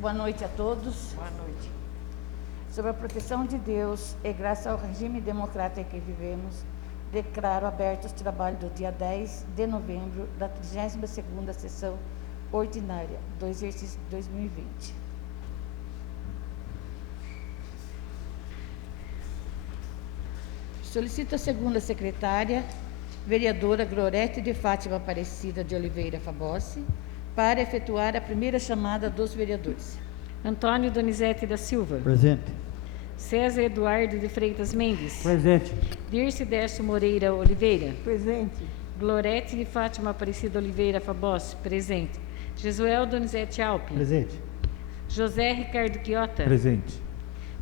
Boa noite a todos. Boa noite. Sob a proteção de Deus e graças ao regime democrático em que vivemos, declaro abertos os trabalhos do dia 10 de novembro da 32ª sessão ordinária do exercício de 2020. Solicito a segunda secretária, vereadora Glorete de Fátima Aparecida de Oliveira Fabossi, para efetuar a primeira chamada dos vereadores. Antônio Donizete da Silva. Presente. César Eduardo de Freitas Mendes. Presente. Dirce Décio Moreira Oliveira. Presente. Glorete de Fátima Aparecida Oliveira Fabossi. Presente. Jesuel Donizete Alpe. Presente. José Ricardo Quiota. Presente.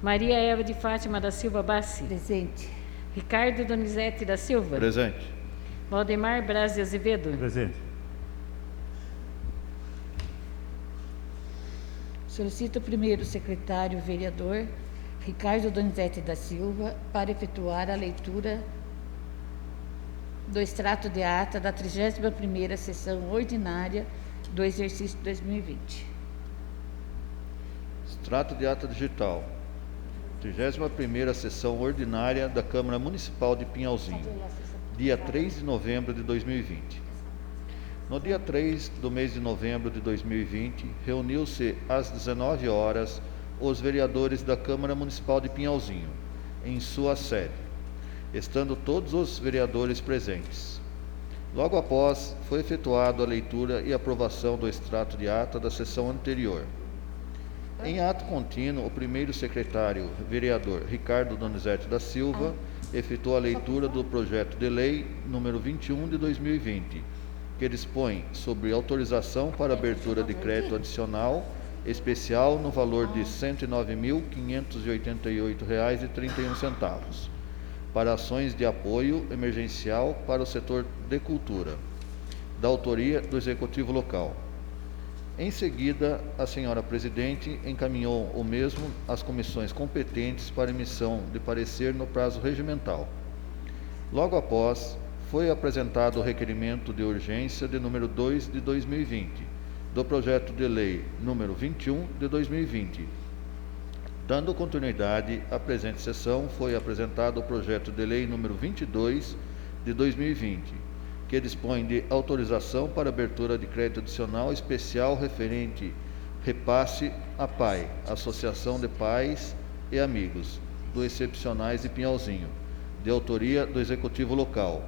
Maria Eva de Fátima da Silva Bassi. Presente. Ricardo Donizete da Silva. Presente. Valdemar Braz de Azevedo. Presente. Solicito o primeiro secretário vereador Ricardo Donizete da Silva para efetuar a leitura do extrato de ata da 31ª sessão ordinária do exercício 2020. Extrato de ata digital. 31ª sessão ordinária da Câmara Municipal de Pinhalzinho, dia 3 de novembro de 2020. No dia 3 do mês de novembro de 2020, reuniu-se às 19 horas os vereadores da Câmara Municipal de Pinhalzinho, em sua sede, estando todos os vereadores presentes. Logo após, foi efetuada a leitura e aprovação do extrato de ata da sessão anterior. Em ato contínuo, o primeiro secretário, vereador Ricardo Donizete da Silva, efetuou a leitura do projeto de lei número 21 de 2020, que dispõe sobre autorização para abertura de crédito adicional especial no valor de R$ 109.588,31 para ações de apoio emergencial para o setor de cultura, da autoria do Executivo Local. Em seguida, a senhora Presidente encaminhou o mesmo às comissões competentes para emissão de parecer no prazo regimental. Logo após, foi apresentado o requerimento de urgência de número 2 de 2020, do projeto de lei número 21 de 2020. Dando continuidade à presente sessão, foi apresentado o projeto de lei número 22 de 2020, que dispõe de autorização para abertura de crédito adicional especial referente repasse à PAI, Associação de Pais e Amigos do Excepcionais de Pinhalzinho, de autoria do Executivo Local.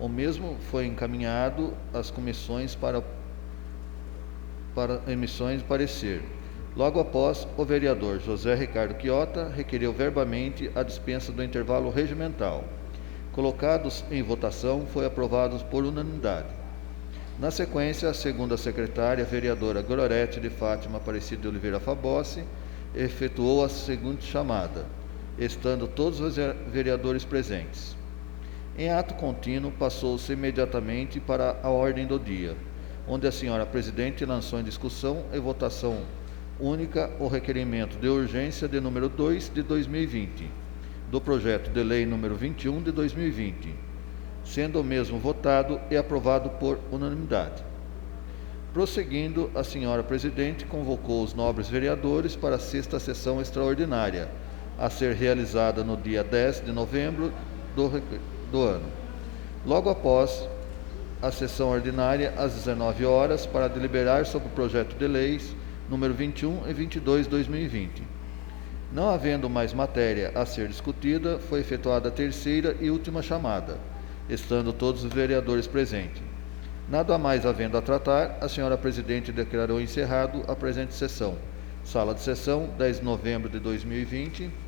O mesmo foi encaminhado às comissões para emissões de parecer. Logo após, o vereador José Ricardo Quiota requeriu verbamente a dispensa do intervalo regimental. Colocados em votação, foi aprovados por unanimidade. Na sequência, a segunda secretária, vereadora Glorete de Fátima Aparecida de Oliveira Fabossi, efetuou a seguinte chamada, estando todos os vereadores presentes. Em ato contínuo, passou-se imediatamente para a ordem do dia, onde a senhora Presidente lançou em discussão e votação única o requerimento de urgência de número 2 de 2020, do projeto de lei número 21 de 2020, sendo o mesmo votado e aprovado por unanimidade. Prosseguindo, a senhora Presidente convocou os nobres vereadores para a 6ª sessão extraordinária, a ser realizada no dia 10 de novembro do ano. Logo após a sessão ordinária, às 19 horas, para deliberar sobre o projeto de leis número 21 e 22 de 2020. Não havendo mais matéria a ser discutida, foi efetuada a terceira e última chamada, estando todos os vereadores presentes. Nada mais havendo a tratar, a senhora Presidente declarou encerrado a presente sessão. Sala de sessão, 10 de novembro de 2020.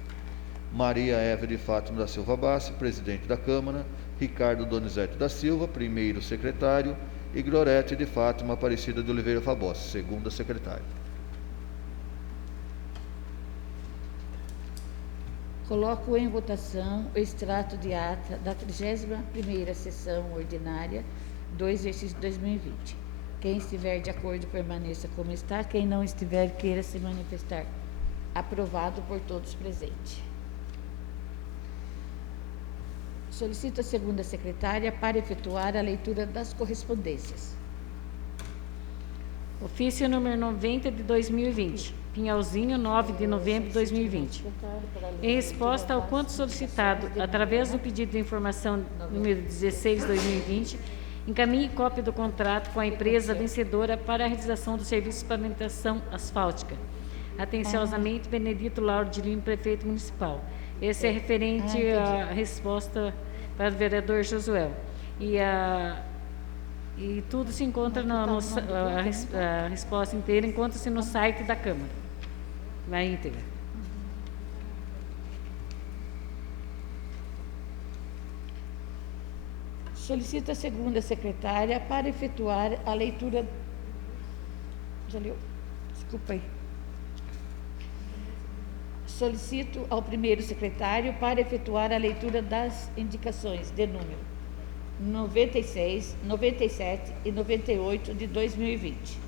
Maria Eva de Fátima da Silva Bassi, presidente da Câmara, Ricardo Donizete da Silva, primeiro secretário, e Glorete de Fátima Aparecida de Oliveira Fabossi, segunda secretária. Coloco em votação o extrato de ata da 31ª sessão ordinária do exercício 2020. Quem estiver de acordo, permaneça como está. Quem não estiver, queira se manifestar. Aprovado por todos presentes. Solicito a segunda secretária para efetuar a leitura das correspondências. Ofício número 90 de 2020, Pinhalzinho, 9 de novembro de 2020. Em resposta ao quanto solicitado, através do pedido de informação número 16 de 2020, encaminhe cópia do contrato com a empresa vencedora para a realização do serviço de pavimentação asfáltica. Atenciosamente, Benedito Lauro de Lima, prefeito municipal. Esse é referente à resposta para o vereador Josué. E tudo se encontra a resposta inteira encontra-se no site da Câmara, na íntegra. Solicito a segunda secretária para efetuar a leitura. Já leu? Desculpa aí. Solicito ao primeiro secretário para efetuar a leitura das indicações de número 96, 97 e 98 de 2020.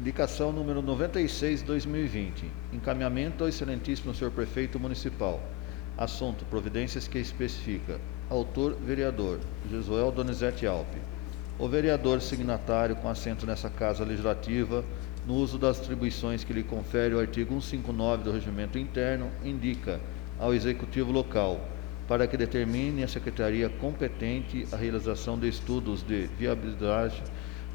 Indicação número 96, 2020. Encaminhamento ao excelentíssimo senhor prefeito municipal. Assunto: providências que especifica. Autor: vereador Josué Donizete Alpe. O vereador signatário com assento nessa Casa Legislativa, no uso das atribuições que lhe confere o artigo 159 do Regimento Interno, indica ao Executivo Local, para que determine a Secretaria competente a realização de estudos de viabilidade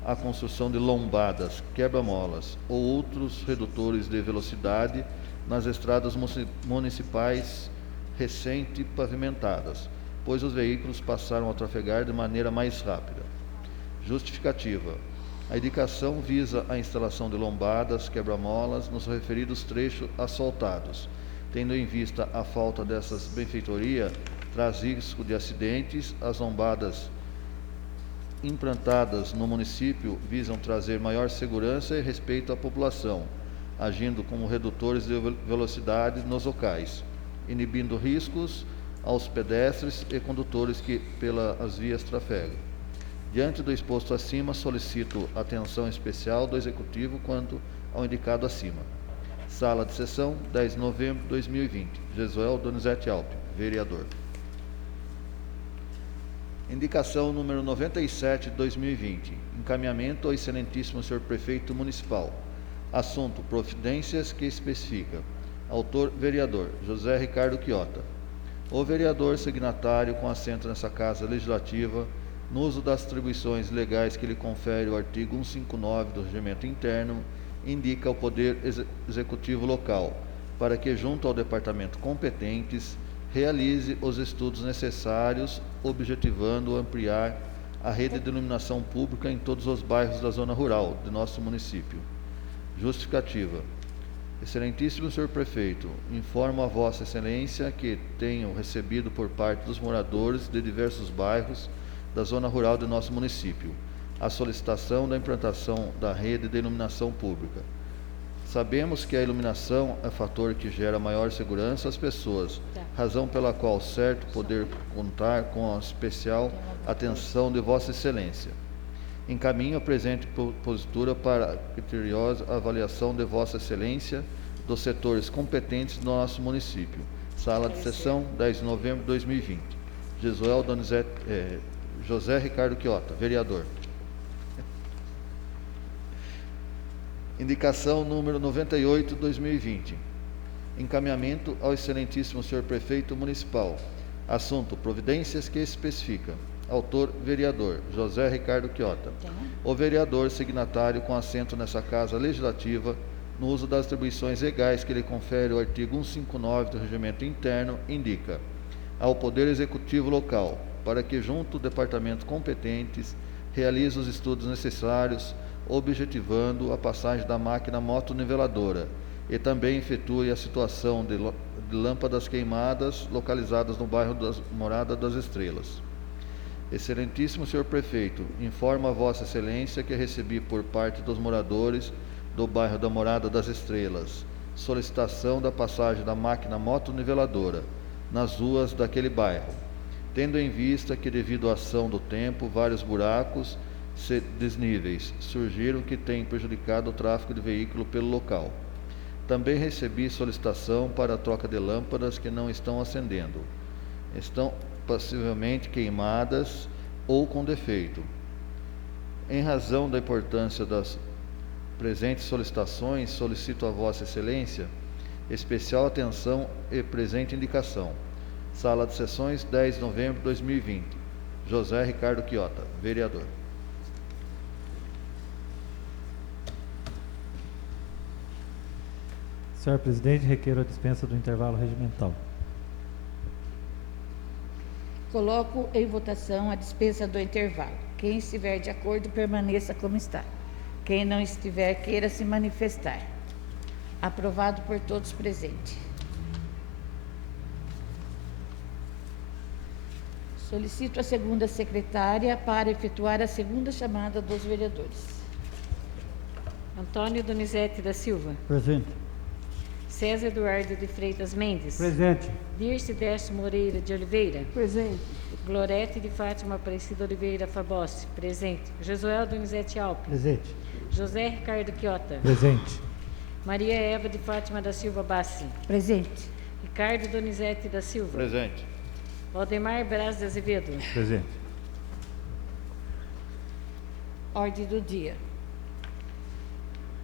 à construção de lombadas, quebra-molas ou outros redutores de velocidade nas estradas municipais recente pavimentadas, pois os veículos passaram a trafegar de maneira mais rápida. Justificativa. A indicação visa a instalação de lombadas, quebra-molas nos referidos trechos asfaltados, tendo em vista a falta dessas benfeitoria, traz risco de acidentes. As lombadas implantadas no município visam trazer maior segurança e respeito à população, agindo como redutores de velocidade nos locais, inibindo riscos aos pedestres e condutores que pelas vias trafegam. Diante do exposto acima, solicito atenção especial do Executivo quanto ao indicado acima. Sala de sessão, 10 de novembro de 2020. Josué Donizete Alpe, vereador. Indicação número 97 de 2020. Encaminhamento ao excelentíssimo senhor prefeito municipal. Assunto: providências que especifica. Autor: vereador José Ricardo Quiota. O vereador signatário com assento nessa Casa Legislativa, no uso das atribuições legais que lhe confere o artigo 159 do Regimento Interno, indica ao Poder Executivo Local, para que, junto ao departamento competentes, realize os estudos necessários, objetivando ampliar a rede de iluminação pública em todos os bairros da zona rural de nosso município. Justificativa. Excelentíssimo senhor prefeito, informo a Vossa Excelência que tenho recebido por parte dos moradores de diversos bairros da zona rural de nosso município a solicitação da implantação da rede de iluminação pública. Sabemos que a iluminação é fator que gera maior segurança às pessoas, razão pela qual certo poder contar com a especial atenção de Vossa Excelência. Encaminho a presente propositura para a criteriosa avaliação de Vossa Excelência dos setores competentes do nosso município. Sala de sessão, 10 de novembro de 2020. Josué Donizete, José Ricardo Quiota, vereador. Indicação número 98 de 2020. Encaminhamento ao excelentíssimo senhor prefeito municipal. Assunto: providências que especifica. Autor: vereador José Ricardo Quiota. O vereador signatário com assento nessa Casa Legislativa, no uso das atribuições legais que lhe confere o artigo 159 do Regimento Interno, indica ao Poder Executivo Local, para que, junto ao departamento competentes, realize os estudos necessários, objetivando a passagem da máquina motoniveladora, e também efetue a situação de lâmpadas queimadas localizadas no bairro da Morada das Estrelas. Excelentíssimo senhor prefeito, informo a Vossa Excelência que recebi por parte dos moradores do bairro da Morada das Estrelas solicitação da passagem da máquina motoniveladora nas ruas daquele bairro, tendo em vista que, devido à ação do tempo, vários buracos desníveis surgiram que têm prejudicado o tráfego de veículo pelo local. Também recebi solicitação para a troca de lâmpadas que não estão acendendo, estão possivelmente queimadas ou com defeito, Em razão da importância das presentes solicitações, solicito a Vossa Excelência especial atenção e presente indicação. Sala de Sessões, 10 de novembro de 2020. José Ricardo Quiota, vereador. Senhor presidente, requeiro a dispensa do intervalo regimental. Coloco em votação a dispensa do intervalo. Quem estiver de acordo, permaneça como está. Quem não estiver, queira se manifestar. Aprovado por todos presentes. Solicito a segunda secretária para efetuar a segunda chamada dos vereadores. Antônio Donizete da Silva. Presente. César Eduardo de Freitas Mendes. Presente. Dirce Décio Moreira de Oliveira. Presente. Glorete de Fátima Aparecida Oliveira Fabossi. Presente. Josuel Donizete Alpe. Presente. José Ricardo Quiota. Presente. Maria Eva de Fátima da Silva Bassi. Presente. Ricardo Donizete da Silva. Presente. Valdemar Braz de Azevedo. Presente. Ordem do dia.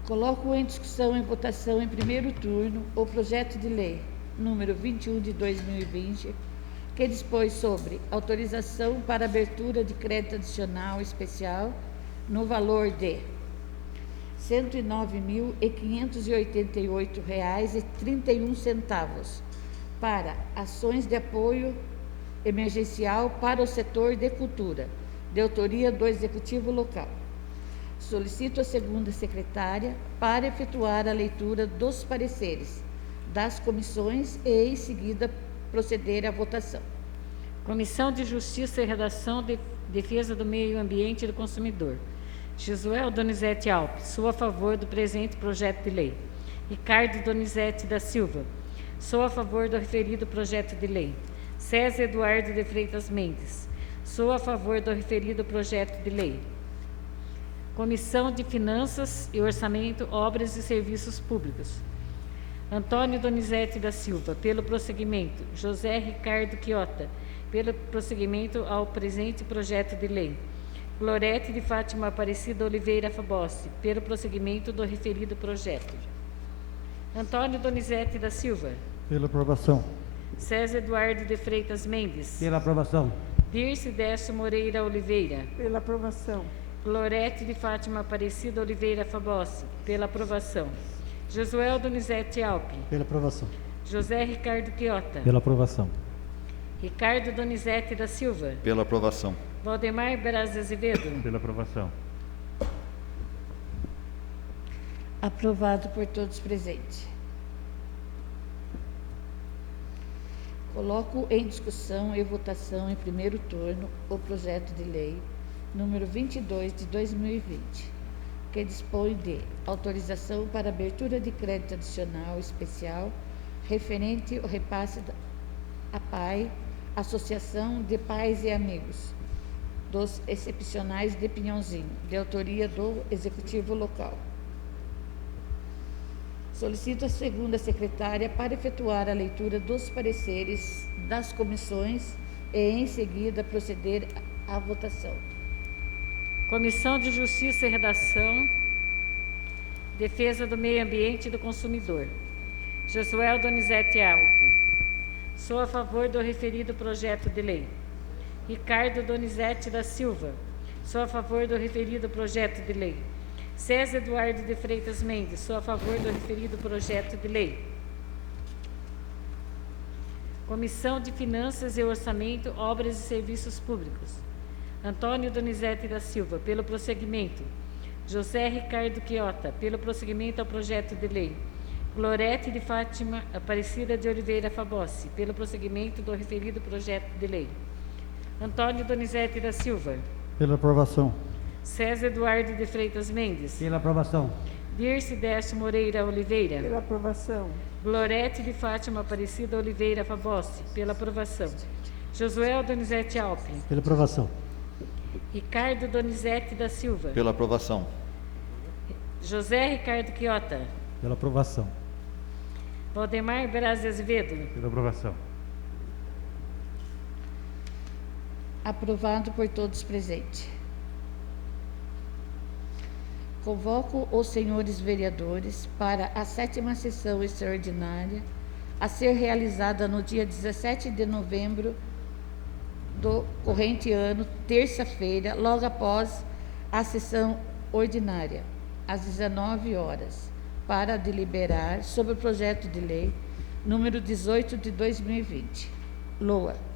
Coloco em discussão e votação em primeiro turno o projeto de lei número 21 de 2020, que dispõe sobre autorização para abertura de crédito adicional especial no valor de R$ 109.588,31 para ações de apoio emergencial para o setor de cultura, de autoria do Executivo Local. Solicito a segunda secretária para efetuar a leitura dos pareceres das comissões e, em seguida, proceder à votação. Comissão de Justiça e Redação de Defesa do Meio Ambiente e do Consumidor. Josuel Donizete Alpe, sou a favor do presente projeto de lei. Ricardo Donizete da Silva, sou a favor do referido projeto de lei. César Eduardo de Freitas Mendes, sou a favor do referido projeto de lei. Comissão de Finanças e Orçamento, Obras e Serviços Públicos. Antônio Donizete da Silva, pelo prosseguimento. José Ricardo Quiota, pelo prosseguimento ao presente projeto de lei. Glorete de Fátima Aparecida Oliveira Fabossi, pelo prosseguimento do referido projeto. Antônio Donizete da Silva. Pela aprovação. César Eduardo de Freitas Mendes. Pela aprovação. Dirce Décio Moreira Oliveira. Pela aprovação. Glorete de Fátima Aparecida Oliveira Fabossi, pela aprovação. Josuel Donizete Alpe. Pela aprovação. José Ricardo Quiota. Pela aprovação. Ricardo Donizete da Silva. Pela aprovação. Valdemar Braz de Azevedo. Pela aprovação. Aprovado por todos presentes. Coloco em discussão e votação em primeiro turno o projeto de lei número 22 de 2020, que dispõe de autorização para abertura de crédito adicional especial referente ao repasse da APAI, Associação de Pais e Amigos dos Excepcionais de Pinhãozinho, de autoria do Executivo Local. Solicito a segunda secretária para efetuar a leitura dos pareceres das comissões e, em seguida, proceder à votação. Comissão de Justiça e Redação, Defesa do Meio Ambiente e do Consumidor. Josuel Donizete Alpe, sou a favor do referido projeto de lei. Ricardo Donizete da Silva, sou a favor do referido projeto de lei. César Eduardo de Freitas Mendes, sou a favor do referido projeto de lei. Comissão de Finanças e Orçamento, Obras e Serviços Públicos. Antônio Donizete da Silva, pelo prosseguimento. José Ricardo Quiota, pelo prosseguimento ao projeto de lei. Glorete de Fátima Aparecida de Oliveira Fabossi, pelo prosseguimento do referido projeto de lei. Antônio Donizete da Silva. Pela aprovação. César Eduardo de Freitas Mendes. Pela aprovação. Dirce Décio Moreira Oliveira. Pela aprovação. Glorete de Fátima Aparecida Oliveira Fabossi, pela aprovação. Josuel Donizete Alpe. Pela aprovação. Ricardo Donizete da Silva. Pela aprovação. José Ricardo Quiota. Pela aprovação. Valdemar Braz de Azevedo. Pela aprovação. Aprovado por todos presentes. Convoco os senhores vereadores para a 7ª sessão extraordinária a ser realizada no dia 17 de novembro do corrente ano, terça-feira, logo após a sessão ordinária, às 19 horas, para deliberar sobre o projeto de lei número 18 de 2020. LOA.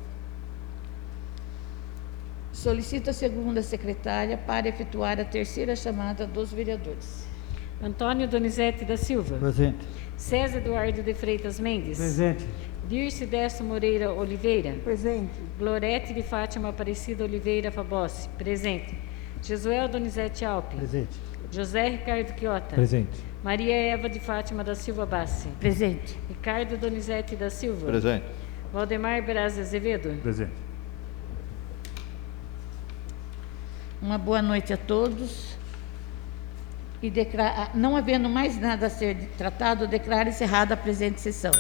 Solicito a segunda secretária para efetuar a terceira chamada dos vereadores. Antônio Donizete da Silva. Presente. César Eduardo de Freitas Mendes. Presente. Dirce Décio Moreira Oliveira. Presente. Glorete de Fátima Aparecida Oliveira Fabossi. Presente. Jesuel Donizete Alpe. Presente. José Ricardo Quiota. Presente. Maria Eva de Fátima da Silva Bassi. Presente. Ricardo Donizete da Silva. Presente. Valdemar Braz Azevedo. Presente. Uma boa noite a todos. E não havendo mais nada a ser tratado, declaro encerrada a presente sessão.